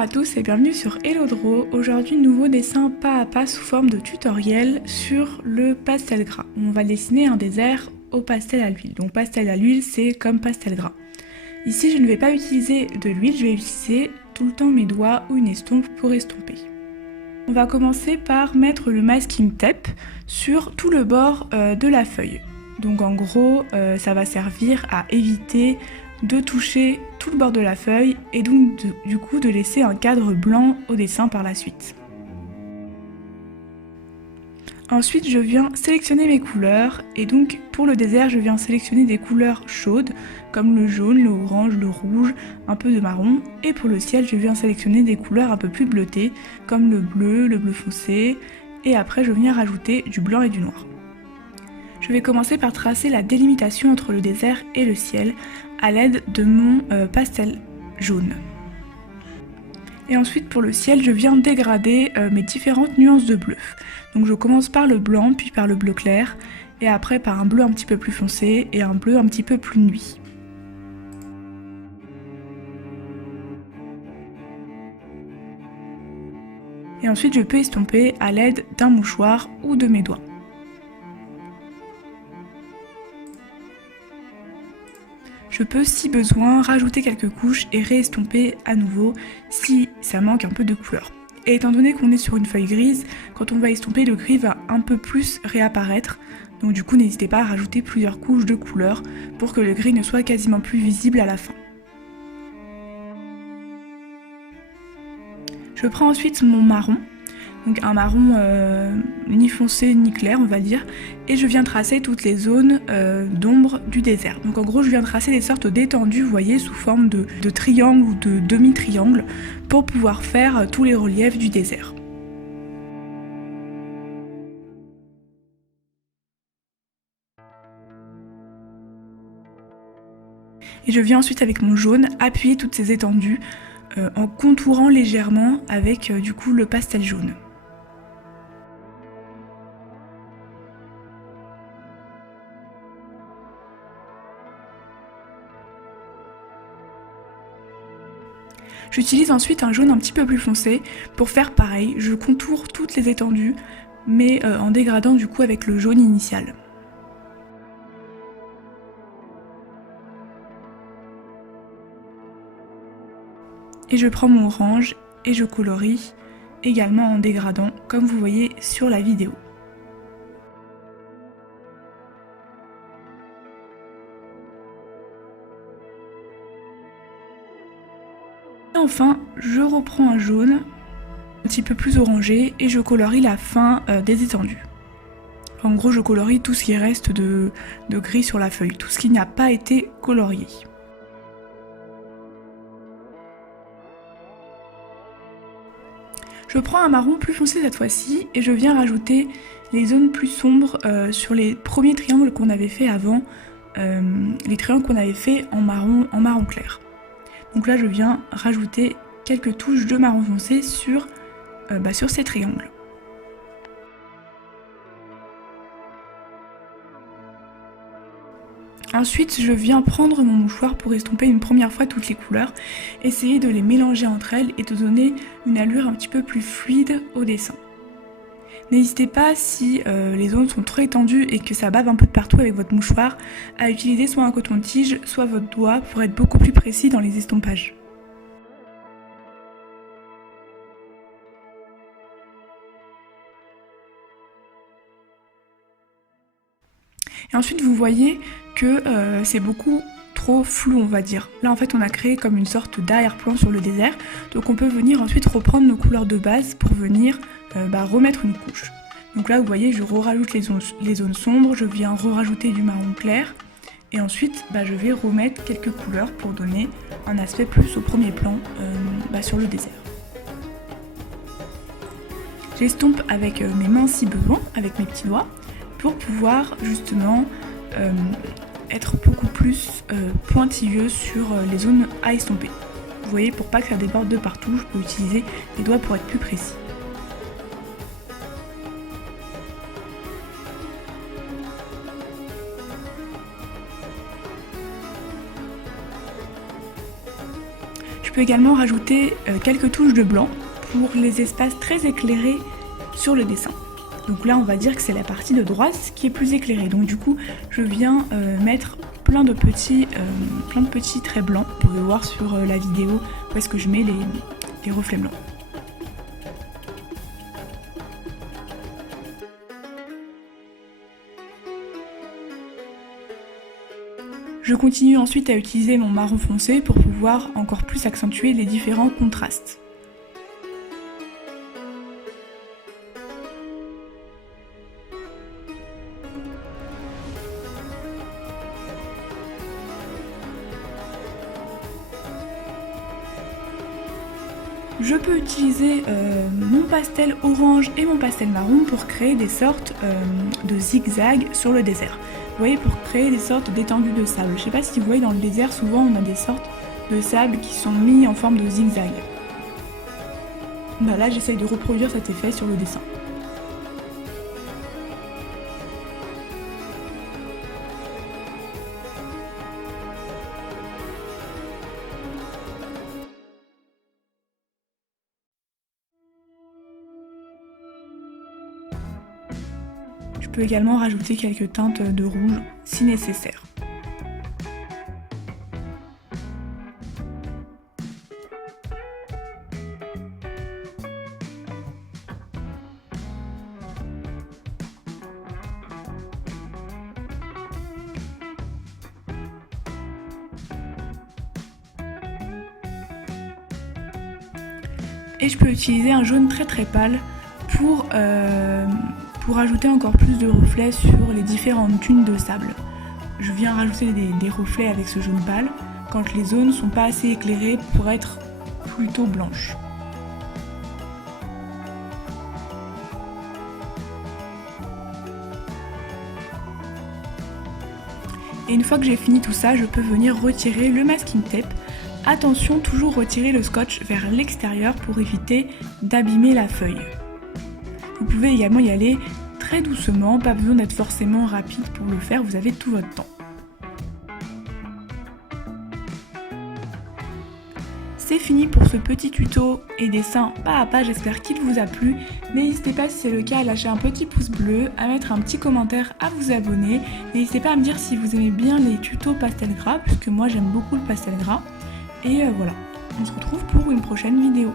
à tous et bienvenue sur Hello-Draw. Aujourd'hui, nouveau dessin pas à pas sous forme de tutoriel sur le pastel gras. On va dessiner un désert au pastel à l'huile. Donc pastel à l'huile, c'est comme pastel gras. Ici, je ne vais pas utiliser de l'huile, je vais utiliser tout le temps mes doigts ou une estompe pour estomper. On va commencer par mettre le masking tape sur tout le bord de la feuille. Donc en gros, ça va servir à éviter de toucher tout le bord de la feuille et donc du coup de laisser un cadre blanc au dessin par la suite. Ensuite, je viens sélectionner mes couleurs et donc pour le désert, je viens sélectionner des couleurs chaudes comme le jaune, le orange, le rouge, un peu de marron, et pour le ciel, je viens sélectionner des couleurs un peu plus bleutées comme le bleu foncé, et après je viens rajouter du blanc et du noir. Je vais commencer par tracer la délimitation entre le désert et le ciel à l'aide de mon pastel jaune. Et ensuite pour le ciel, je viens dégrader mes différentes nuances de bleu. Donc je commence par le blanc, puis par le bleu clair, et après par un bleu un petit peu plus foncé et un bleu un petit peu plus nuit. Et ensuite je peux estomper à l'aide d'un mouchoir ou de mes doigts. Je peux, si besoin, rajouter quelques couches et réestomper à nouveau si ça manque un peu de couleur. Et étant donné qu'on est sur une feuille grise, quand on va estomper, le gris va un peu plus réapparaître. Donc du coup, n'hésitez pas à rajouter plusieurs couches de couleur pour que le gris ne soit quasiment plus visible à la fin. Je prends ensuite mon marron. Donc un marron ni foncé ni clair on va dire, et je viens tracer toutes les zones d'ombre du désert. Donc en gros je viens tracer des sortes d'étendues, vous voyez, sous forme de triangle ou de demi-triangle pour pouvoir faire tous les reliefs du désert. Et je viens ensuite avec mon jaune appuyer toutes ces étendues en contourant légèrement avec du coup le pastel jaune. J'utilise ensuite un jaune un petit peu plus foncé pour faire pareil, je contourne toutes les étendues mais en dégradant du coup avec le jaune initial. Et je prends mon orange et je colorie également en dégradant comme vous voyez sur la vidéo. Et enfin, je reprends un jaune un petit peu plus orangé et je colorie la fin des étendues. En gros, je colorie tout ce qui reste de gris sur la feuille, tout ce qui n'a pas été colorié. Je prends un marron plus foncé cette fois-ci et je viens rajouter les zones plus sombres sur les premiers triangles qu'on avait fait avant, les triangles qu'on avait fait en marron clair. Donc là je viens rajouter quelques touches de marron foncé sur ces triangles. Ensuite je viens prendre mon mouchoir pour estomper une première fois toutes les couleurs, essayer de les mélanger entre elles et de donner une allure un petit peu plus fluide au dessin. N'hésitez pas, si les zones sont trop étendues et que ça bave un peu de partout avec votre mouchoir, à utiliser soit un coton-tige, soit votre doigt pour être beaucoup plus précis dans les estompages. Et ensuite vous voyez que c'est beaucoup trop flou on va dire. Là en fait on a créé comme une sorte d'arrière-plan sur le désert, donc on peut venir ensuite reprendre nos couleurs de base pour venir remettre une couche. Donc là vous voyez je rajoute les zones sombres, je viens rajouter du marron clair et ensuite je vais remettre quelques couleurs pour donner un aspect plus au premier plan sur le désert. J'estompe avec mes mains si besoin, avec mes petits doigts, pour pouvoir justement être beaucoup plus pointilleux sur les zones à estomper. Vous voyez, pour pas que ça déborde de partout, je peux utiliser les doigts pour être plus précis. Je peux également rajouter quelques touches de blanc pour les espaces très éclairés sur le dessin. Donc là on va dire que c'est la partie de droite qui est plus éclairée. Donc du coup je viens mettre plein de petits traits blancs. Vous pouvez voir sur la vidéo où est-ce que je mets les reflets blancs. Je continue ensuite à utiliser mon marron foncé pour pouvoir encore plus accentuer les différents contrastes. Je peux utiliser mon pastel orange et mon pastel marron pour créer des sortes de zigzags sur le désert. Vous voyez, pour créer des sortes d'étendues de sable. Je ne sais pas si vous voyez, dans le désert, souvent on a des sortes de sable qui sont mis en forme de zigzag. Ben là, j'essaye de reproduire cet effet sur le dessin. Je peux également rajouter quelques teintes de rouge si nécessaire. Et je peux utiliser un jaune très pâle pour ajouter encore plus de reflets sur les différentes dunes de sable. Je viens rajouter des reflets avec ce jaune pâle quand les zones ne sont pas assez éclairées pour être plutôt blanches. Et une fois que j'ai fini tout ça, je peux venir retirer le masking tape. Attention, toujours retirer le scotch vers l'extérieur pour éviter d'abîmer la feuille. Vous pouvez également y aller très doucement, pas besoin d'être forcément rapide pour le faire, vous avez tout votre temps. C'est fini pour ce petit tuto et dessin pas à pas, j'espère qu'il vous a plu. N'hésitez pas, si c'est le cas, à lâcher un petit pouce bleu, à mettre un petit commentaire, à vous abonner. N'hésitez pas à me dire si vous aimez bien les tutos pastel gras, puisque moi j'aime beaucoup le pastel gras. Et voilà, on se retrouve pour une prochaine vidéo.